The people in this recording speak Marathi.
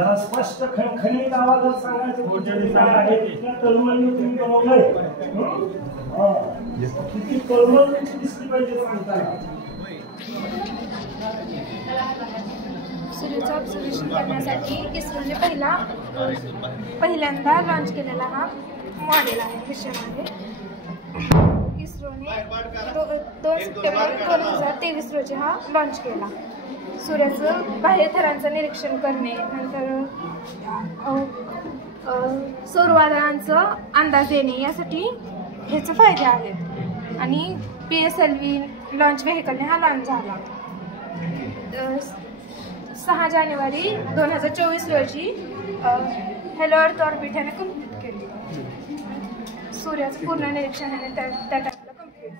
जरा स्पष्ट खणखणीत आवाजात सांगायचं काय आहे तिथल्या तळमळीने तुम्ही बनवलंय. किती तळमळ दिसली पाहिजे सांगताना. सूर्याचं ऑब्झर्वेशन करण्यासाठी इस्रोने पहिल्यांदा लॉन्च केलेला हा मॉडेल आहे, मिशन आहे. इस्रोने 2 सप्टेंबर 2023 रोजी हा लॉन्च केला. सूर्याचं बाह्य थरांचं निरीक्षण करणे, नंतर सौर वादळांचं अंदाज येणे यासाठी ह्याचे फायदे आहेत. आणि PSLV लॉन्च व्हेकलने हा लॉन्च झाला. 6 जानेवारी 2024 रोजी हॅलो अर्थ ऑर्बिट ह्याने कंप्लीट केली. सूर्याचं पूर्ण निरीक्षण ह्याने त्या टाइमला कंप्लीट.